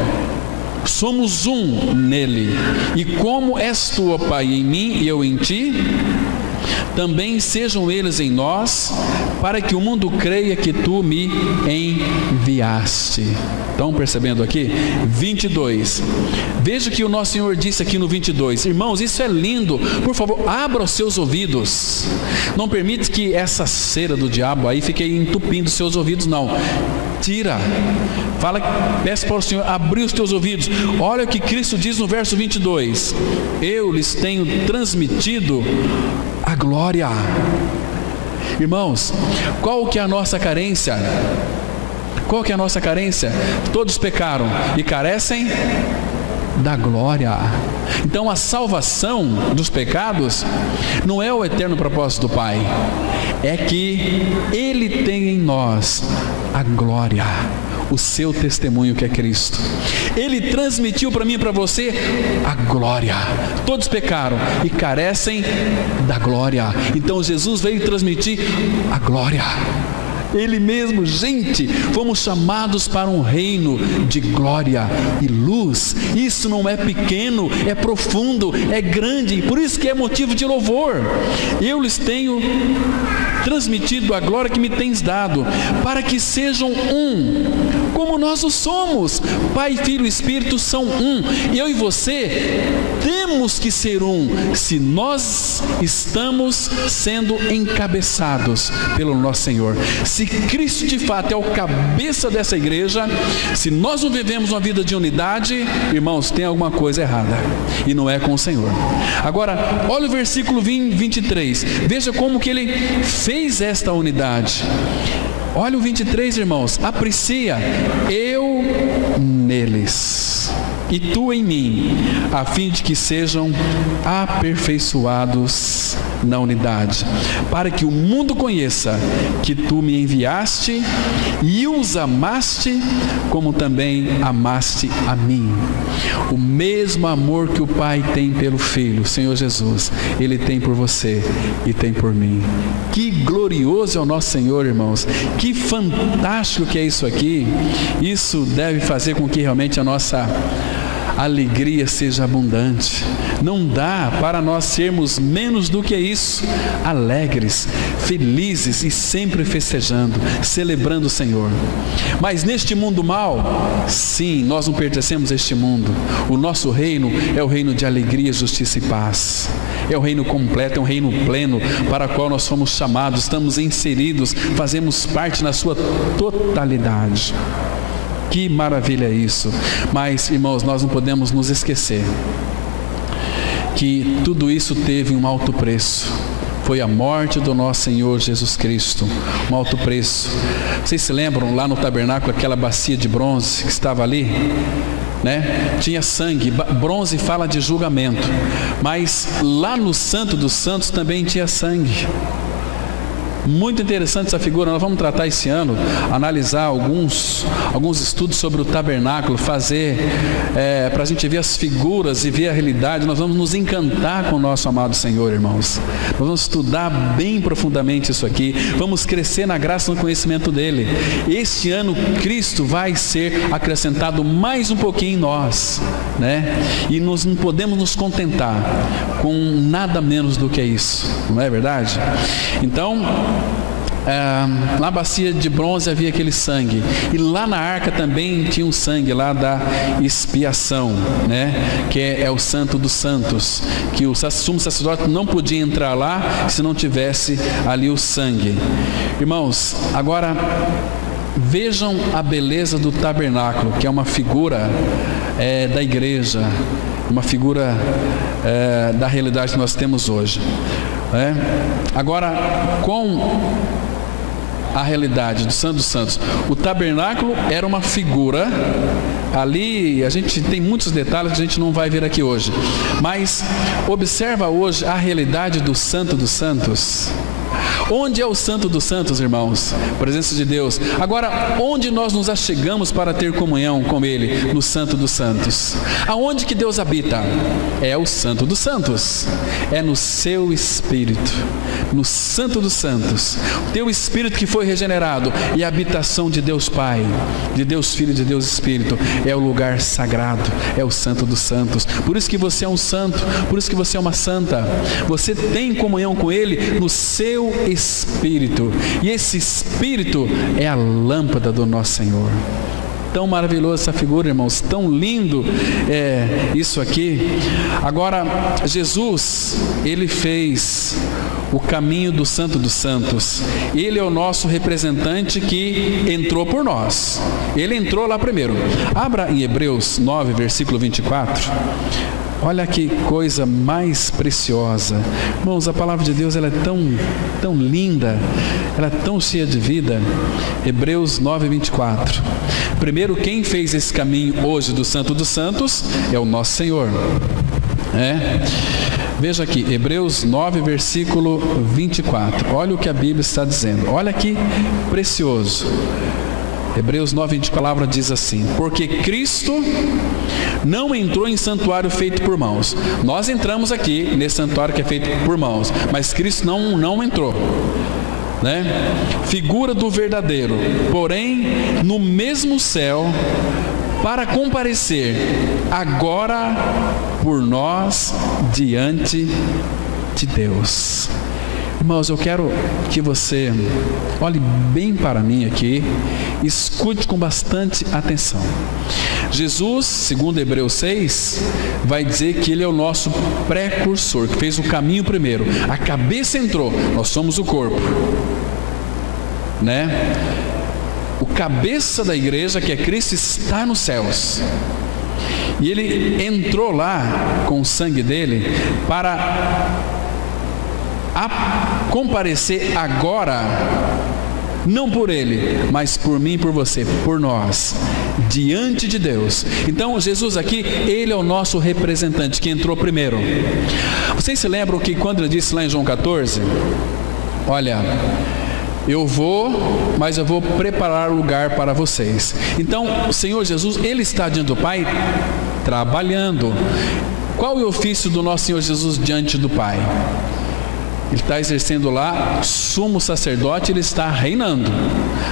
Somos um nele, e como és tu, ó Pai, em mim e eu em ti, também sejam eles em nós, para que o mundo creia que tu me enviaste. Estão percebendo aqui? 22. Veja o que o nosso Senhor disse aqui no 22. Irmãos, isso é lindo. Por favor, abra os seus ouvidos. Não permite que essa cera do diabo aí fique entupindo os seus ouvidos, não. Tira. Fala, peça para o Senhor abrir os teus ouvidos. Olha o que Cristo diz no verso 22. Eu lhes tenho transmitido a glória. Irmãos, qual que é a nossa carência? Qual que é a nossa carência? Todos pecaram e carecem da glória. Então a salvação dos pecados não é o eterno propósito do Pai, é que Ele tem em nós a glória, o seu testemunho que é Cristo. Ele transmitiu para mim e para você a glória. Todos pecaram e carecem da glória. Então Jesus veio transmitir a glória. Ele mesmo, gente, fomos chamados para um reino de glória e luz. Isso não é pequeno, é profundo, é grande, por isso que é motivo de louvor. Eu lhes tenho transmitido a glória que me tens dado, para que sejam um, como nós o somos. Pai, Filho e Espírito são um. Eu e você temos que ser um, se nós estamos sendo encabeçados pelo nosso Senhor. Se Cristo de fato é o cabeça dessa igreja, se nós não vivemos uma vida de unidade, irmãos, tem alguma coisa errada, e não é com o Senhor. Agora, olha o versículo 23, veja como que ele fez esta unidade. Olha o 23, irmãos, aprecia, eu neles e tu em mim, a fim de que sejam aperfeiçoados na unidade, para que o mundo conheça que tu me enviaste e os amaste, como também amaste a mim. O mesmo amor que o Pai tem pelo Filho, Senhor Jesus, Ele tem por você e tem por mim. Que glorioso é o nosso Senhor, irmãos. Que fantástico que é isso aqui. Isso deve fazer com que realmente a nossa alegria seja abundante. Não dá para nós sermos menos do que isso, alegres, felizes e sempre festejando, celebrando o Senhor. Mas neste mundo mau, sim, nós não pertencemos a este mundo. O nosso reino é o reino de alegria, justiça e paz. É o reino completo, é um reino pleno para o qual nós fomos chamados, estamos inseridos, fazemos parte na sua totalidade. Que maravilha isso. Mas, irmãos, nós não podemos nos esquecer que tudo isso teve um alto preço. Foi a morte do nosso Senhor Jesus Cristo, um alto preço. Vocês se lembram lá no tabernáculo, aquela bacia de bronze que estava ali? Né? Tinha sangue. Bronze fala de julgamento, mas lá no Santo dos Santos também tinha sangue. Muito interessante essa figura. Nós vamos tratar esse ano, analisar alguns estudos sobre o tabernáculo, fazer para a gente ver as figuras e ver a realidade. Nós vamos nos encantar com o nosso amado Senhor, irmãos. Nós vamos estudar bem profundamente isso aqui, vamos crescer na graça e no conhecimento dele. Este ano Cristo vai ser acrescentado mais um pouquinho em nós, né? E nós não podemos nos contentar com nada menos do que isso, não é verdade? Então, na bacia de bronze havia aquele sangue, e lá na arca também tinha um sangue lá da expiação, né? Que é o Santo dos Santos, que o sumo sacerdote não podia entrar lá se não tivesse ali o sangue. Irmãos, agora vejam a beleza do tabernáculo, que é uma figura da igreja, uma figura da realidade que nós temos hoje. Agora, com a realidade do Santo dos Santos, o tabernáculo era uma figura. Ali a gente tem muitos detalhes que a gente não vai ver aqui hoje, mas observa hoje a realidade do Santo dos Santos. Onde é o Santo dos Santos, irmãos? Presença de Deus. Agora, onde nós nos achegamos para ter comunhão com Ele? No Santo dos Santos. Aonde que Deus habita? É o Santo dos Santos. É no seu Espírito, no Santo dos Santos. O teu Espírito que foi regenerado e a habitação de Deus Pai, de Deus Filho, de Deus Espírito, é o lugar sagrado, é o Santo dos Santos. Por isso que você é um santo, por isso que você é uma santa. Você tem comunhão com Ele no seu Espírito, e esse Espírito é a lâmpada do nosso Senhor. Tão maravilhosa essa figura, irmãos, tão lindo isso aqui. Agora, Jesus, Ele fez o caminho do Santo dos Santos. Ele é o nosso representante que entrou por nós. Ele entrou lá primeiro. Abra em Hebreus 9, versículo 24. Olha que coisa mais preciosa. Irmãos, a palavra de Deus, ela é tão linda, ela é tão cheia de vida. Hebreus 9, 24. Primeiro, quem fez esse caminho hoje do Santo dos Santos é o nosso Senhor. Veja aqui, Hebreus 9, versículo 24. Olha o que a Bíblia está dizendo. Olha que precioso. Hebreus 9, 20, a palavra diz assim: porque Cristo não entrou em santuário feito por mãos. Nós entramos aqui nesse santuário que é feito por mãos, mas Cristo não entrou, né? Figura do verdadeiro, porém no mesmo céu, para comparecer agora por nós diante de Deus. Irmãos, eu quero que você olhe bem para mim aqui, escute com bastante atenção. Jesus, segundo Hebreus 6, vai dizer que Ele é o nosso precursor, que fez o caminho primeiro. A cabeça entrou, nós somos o corpo, né? O cabeça da igreja, que é Cristo, está nos céus. E Ele entrou lá com o sangue dele para comparecer agora não por ele, mas por mim e por você, por nós, diante de Deus. Então Jesus aqui, ele é o nosso representante, que entrou primeiro. Vocês se lembram que quando ele disse lá em João 14, olha, eu vou, mas eu vou preparar lugar para vocês. Então o Senhor Jesus, ele está diante do Pai, trabalhando. Qual é o ofício do nosso Senhor Jesus diante do Pai? Ele está exercendo lá, sumo sacerdote, ele está reinando.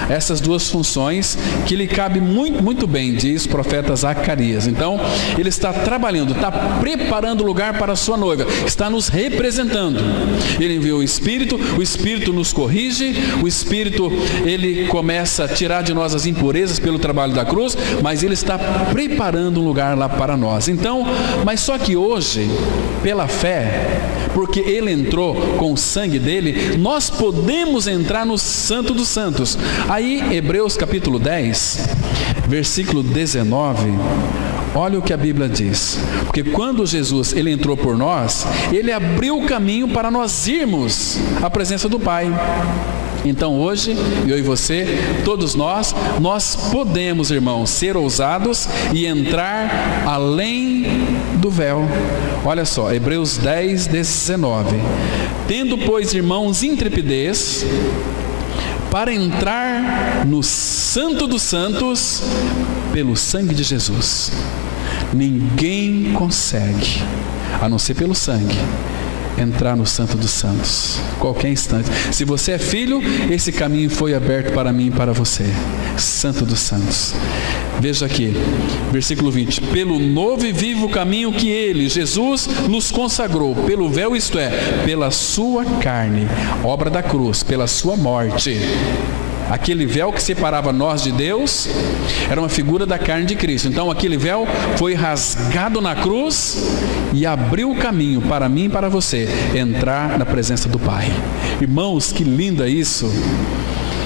Essas duas funções que lhe cabe muito, muito bem, diz o profeta Zacarias. Então, ele está trabalhando, está preparando lugar para a sua noiva, está nos representando. Ele enviou o Espírito nos corrige, o Espírito, ele começa a tirar de nós as impurezas pelo trabalho da cruz, mas ele está preparando um lugar lá para nós. Então, mas só que hoje, pela fé, porque ele entrou com o sangue dele, nós podemos entrar no Santo dos Santos. Aí, Hebreus capítulo 10, versículo 19, olha o que a Bíblia diz. Porque quando Jesus, ele entrou por nós, ele abriu o caminho para nós irmos à presença do Pai. Então hoje, eu e você, todos nós podemos, irmãos, ser ousados e entrar além do véu. Olha só, Hebreus 10, 19. Tendo, pois, irmãos, intrepidez para entrar no Santo dos Santos pelo sangue de Jesus. Ninguém consegue, a não ser pelo sangue, entrar no Santo dos Santos, qualquer instante. Se você é filho, esse caminho foi aberto para mim e para você. Santo dos Santos. Veja aqui, versículo 20. Pelo novo e vivo caminho que ele, Jesus, nos consagrou, pelo véu, isto é, pela sua carne, obra da cruz, pela sua morte. Aquele véu que separava nós de Deus era uma figura da carne de Cristo. Então aquele véu foi rasgado na cruz e abriu o caminho para mim e para você entrar na presença do Pai. Irmãos, que lindo é isso!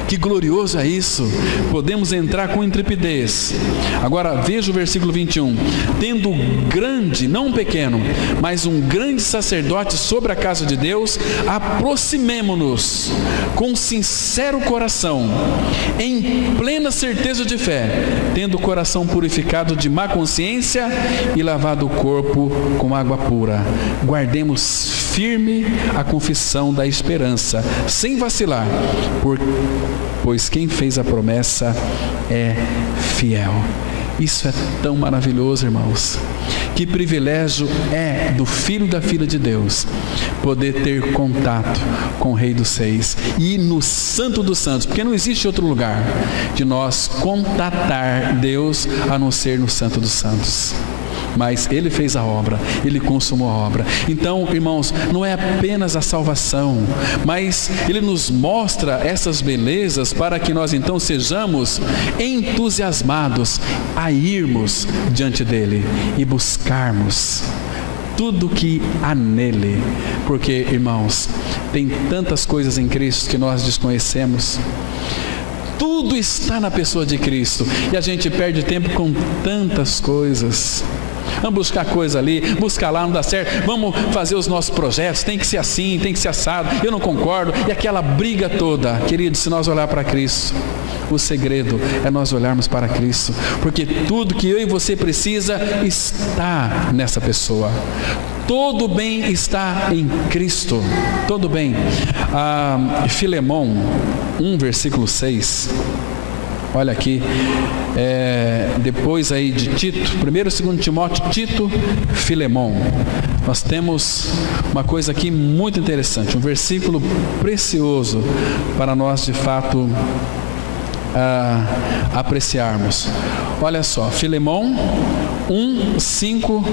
Que glorioso é isso! Podemos entrar com intrepidez. Agora veja o versículo 21. Tendo grande, não um pequeno, mas um grande sacerdote sobre a casa de Deus, aproximemo-nos com sincero coração, em plena certeza de fé, tendo o coração purificado de má consciência e lavado o corpo com água pura. Guardemos firme a confissão da esperança, sem vacilar, pois quem fez a promessa é fiel. Isso é tão maravilhoso, irmãos. Que privilégio é do filho e da filha de Deus poder ter contato com o Rei dos Reis e ir no Santo dos Santos, porque não existe outro lugar de nós contatar Deus a não ser no Santo dos Santos. Mas ele fez a obra, ele consumou a obra. Então, irmãos, não é apenas a salvação, mas ele nos mostra essas belezas para que nós então sejamos entusiasmados a irmos diante dele e buscarmos tudo que há nele. Porque, irmãos, tem tantas coisas em Cristo que nós desconhecemos. Tudo está na pessoa de Cristo e a gente perde tempo com tantas coisas. Vamos buscar coisa ali, buscar lá, não dá certo. Vamos fazer os nossos projetos, tem que ser assim, tem que ser assado, eu não concordo. E aquela briga toda. Querido, se nós olhar para Cristo, o segredo é nós olharmos para Cristo, porque tudo que eu e você precisa está nessa pessoa. Todo bem está em Cristo. Todo bem. Filemão 1, versículo 6. Olha aqui, depois aí de Tito, 1º e 2º Timóteo, Tito, Filemão. Nós temos uma coisa aqui muito interessante, um versículo precioso para nós de fato apreciarmos. Olha só, Filemão 1, 5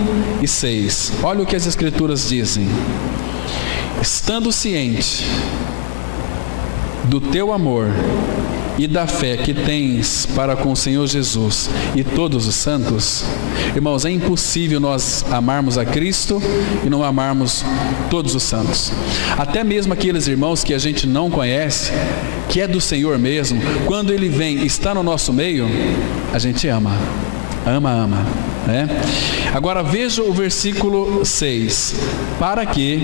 e 6. Olha o que as Escrituras dizem. Estando ciente do teu amor e da fé que tens para com o Senhor Jesus e todos os santos. Irmãos, é impossível nós amarmos a Cristo e não amarmos todos os santos. Até mesmo aqueles irmãos que a gente não conhece, que é do Senhor mesmo, quando Ele vem, está no nosso meio, a gente ama. ama, né? Agora veja o versículo 6. Para que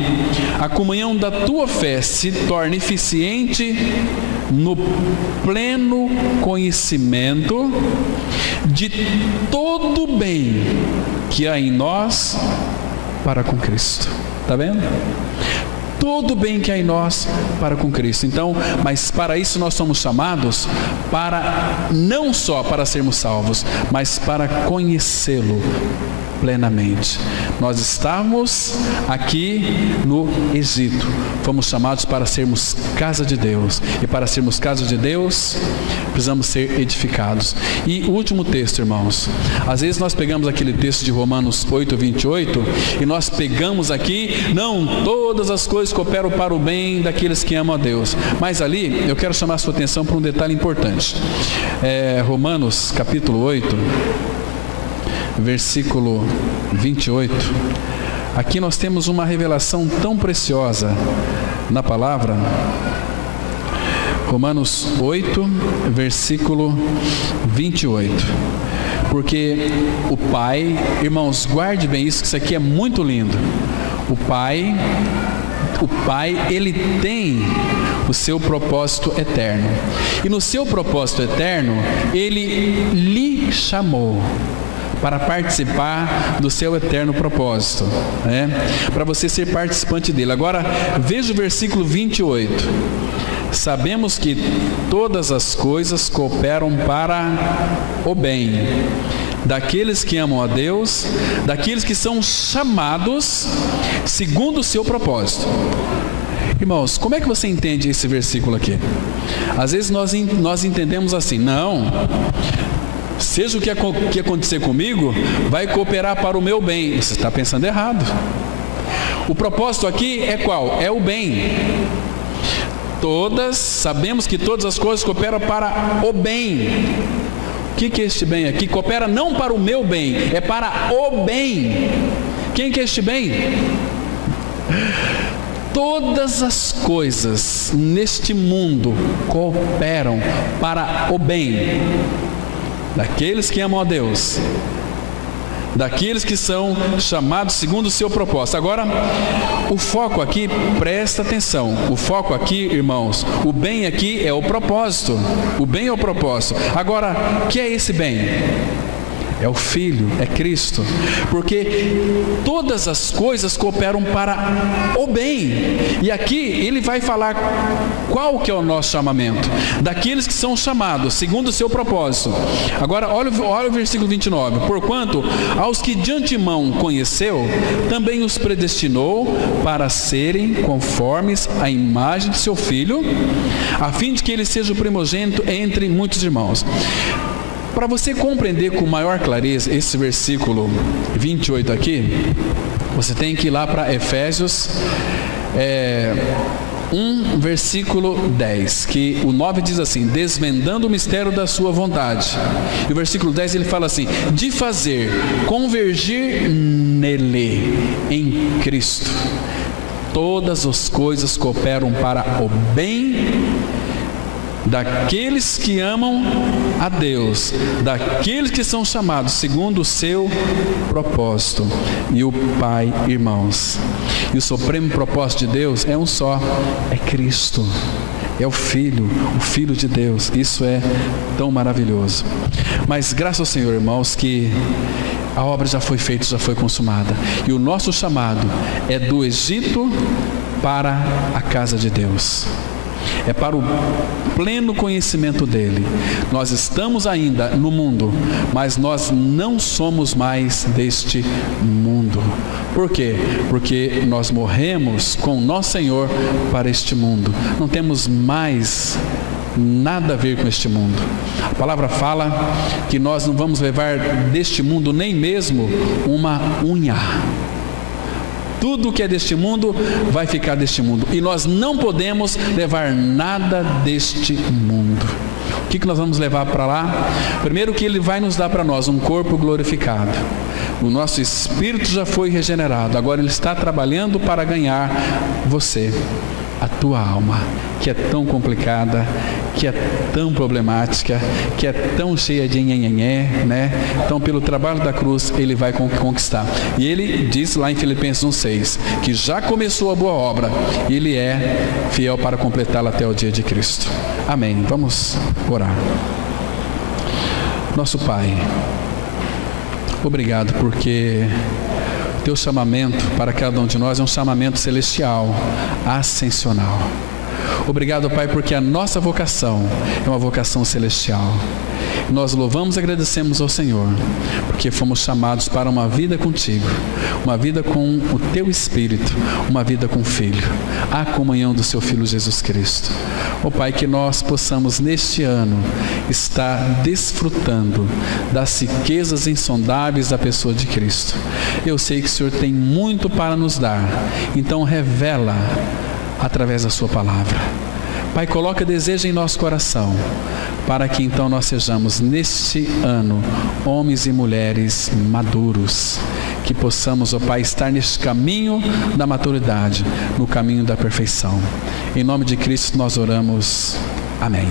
a comunhão da tua fé se torne eficiente no pleno conhecimento de todo o bem que há em nós para com Cristo. Está vendo? Todo o bem que há em nós para com Cristo. Então, mas para isso nós somos chamados para, não só para sermos salvos, mas para conhecê-lo plenamente. Nós estamos aqui no Egito, fomos chamados para sermos casa de Deus, e para sermos casa de Deus, precisamos ser edificados. E o último texto, irmãos, às vezes nós pegamos aquele texto de Romanos 8:28, e nós pegamos aqui, não, todas as coisas cooperam para o bem daqueles que amam a Deus, mas ali, eu quero chamar a sua atenção para um detalhe importante. Romanos capítulo 8, versículo 28, aqui nós temos uma revelação tão preciosa na palavra. Romanos 8, versículo 28, porque o Pai, irmãos, guarde bem isso, que isso aqui é muito lindo. O Pai, Ele tem o seu propósito eterno, e no seu propósito eterno, Ele lhe chamou para participar do seu eterno propósito, né? Para você ser participante dele. Agora, veja o versículo 28. Sabemos que todas as coisas cooperam para o bem daqueles que amam a Deus, daqueles que são chamados segundo o seu propósito. Irmãos, como é que você entende esse versículo aqui? Às vezes nós entendemos assim, não, seja o que acontecer comigo, vai cooperar para o meu bem. Você está pensando errado. O propósito aqui é qual? É o bem. Sabemos que todas as coisas cooperam para o bem. O que é este bem aqui? Coopera não para o meu bem, é para o bem. Quem que é este bem? Todas as coisas neste mundo cooperam para o bem daqueles que amam a Deus, daqueles que são chamados segundo o seu propósito. Agora, o foco aqui, presta atenção, o foco aqui, irmãos, o bem aqui é o propósito, o bem é o propósito. Agora, o que é esse bem? É o Filho, é Cristo, porque todas as coisas cooperam para o bem, e aqui ele vai falar qual que é o nosso chamamento, daqueles que são chamados segundo o seu propósito. Agora olha o versículo 29, porquanto aos que de antemão conheceu, também os predestinou para serem conformes à imagem de seu Filho, a fim de que ele seja o primogênito entre muitos irmãos. Para você compreender com maior clareza esse versículo 28 aqui, você tem que ir lá para Efésios 1, versículo 10, que o 9 diz assim, desvendando o mistério da sua vontade. E o versículo 10 ele fala assim, de fazer convergir nele, em Cristo, todas as coisas cooperam para o bem daqueles que amam a Deus, daqueles que são chamados segundo o seu propósito. E o Pai, irmãos, e o supremo propósito de Deus é um só, é Cristo, é o Filho de Deus. Isso é tão maravilhoso. Mas graças ao Senhor, irmãos, que a obra já foi feita, já foi consumada, e o nosso chamado é do Egito para a casa de Deus, é para o pleno conhecimento dele. Nós estamos ainda no mundo, mas nós não somos mais deste mundo. Por quê? Porque nós morremos com nosso Senhor para este mundo. Não temos mais nada a ver com este mundo. A palavra fala que nós não vamos levar deste mundo nem mesmo uma unha. Tudo que é deste mundo vai ficar deste mundo. E nós não podemos levar nada deste mundo. O que nós vamos levar para lá? Primeiro, que Ele vai nos dar para nós um corpo glorificado. O nosso espírito já foi regenerado. Agora Ele está trabalhando para ganhar você, a tua alma, que é tão complicada, que é tão problemática, que é tão cheia de nhenhenhé, né? Então, pelo trabalho da cruz, ele vai conquistar. E ele diz lá em Filipenses 1:6, que já começou a boa obra, e ele é fiel para completá-la até o dia de Cristo. Amém. Vamos orar. Nosso Pai, obrigado porque teu chamamento para cada um de nós é um chamamento celestial, ascensional. Obrigado, Pai, porque a nossa vocação é uma vocação celestial. Nós louvamos e agradecemos ao Senhor, porque fomos chamados para uma vida contigo, uma vida com o teu Espírito, uma vida com o Filho, a comunhão do seu Filho Jesus Cristo. Ó Pai, que nós possamos neste ano estar desfrutando das riquezas insondáveis da pessoa de Cristo. Eu sei que o Senhor tem muito para nos dar, então revela através da sua palavra. Pai, coloca desejo em nosso coração, para que então nós sejamos neste ano homens e mulheres maduros, que possamos, ó Pai, estar neste caminho da maturidade, no caminho da perfeição. Em nome de Cristo nós oramos. Amém.